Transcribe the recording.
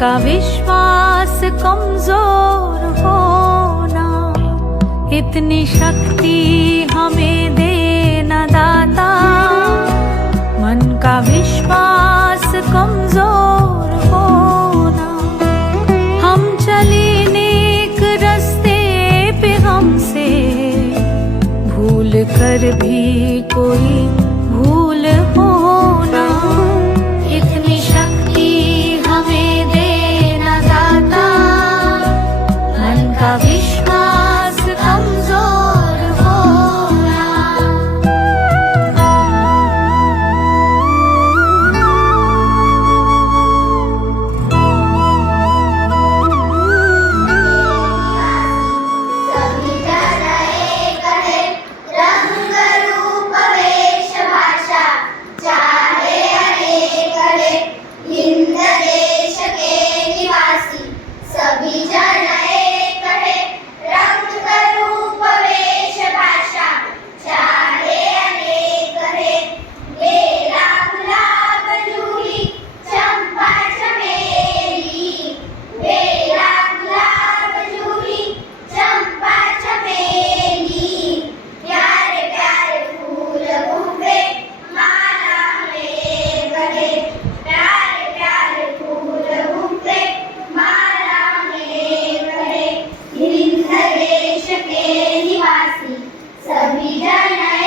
का विश्वास कमज़ोर होना इतनी शक्ति हमें सभी जन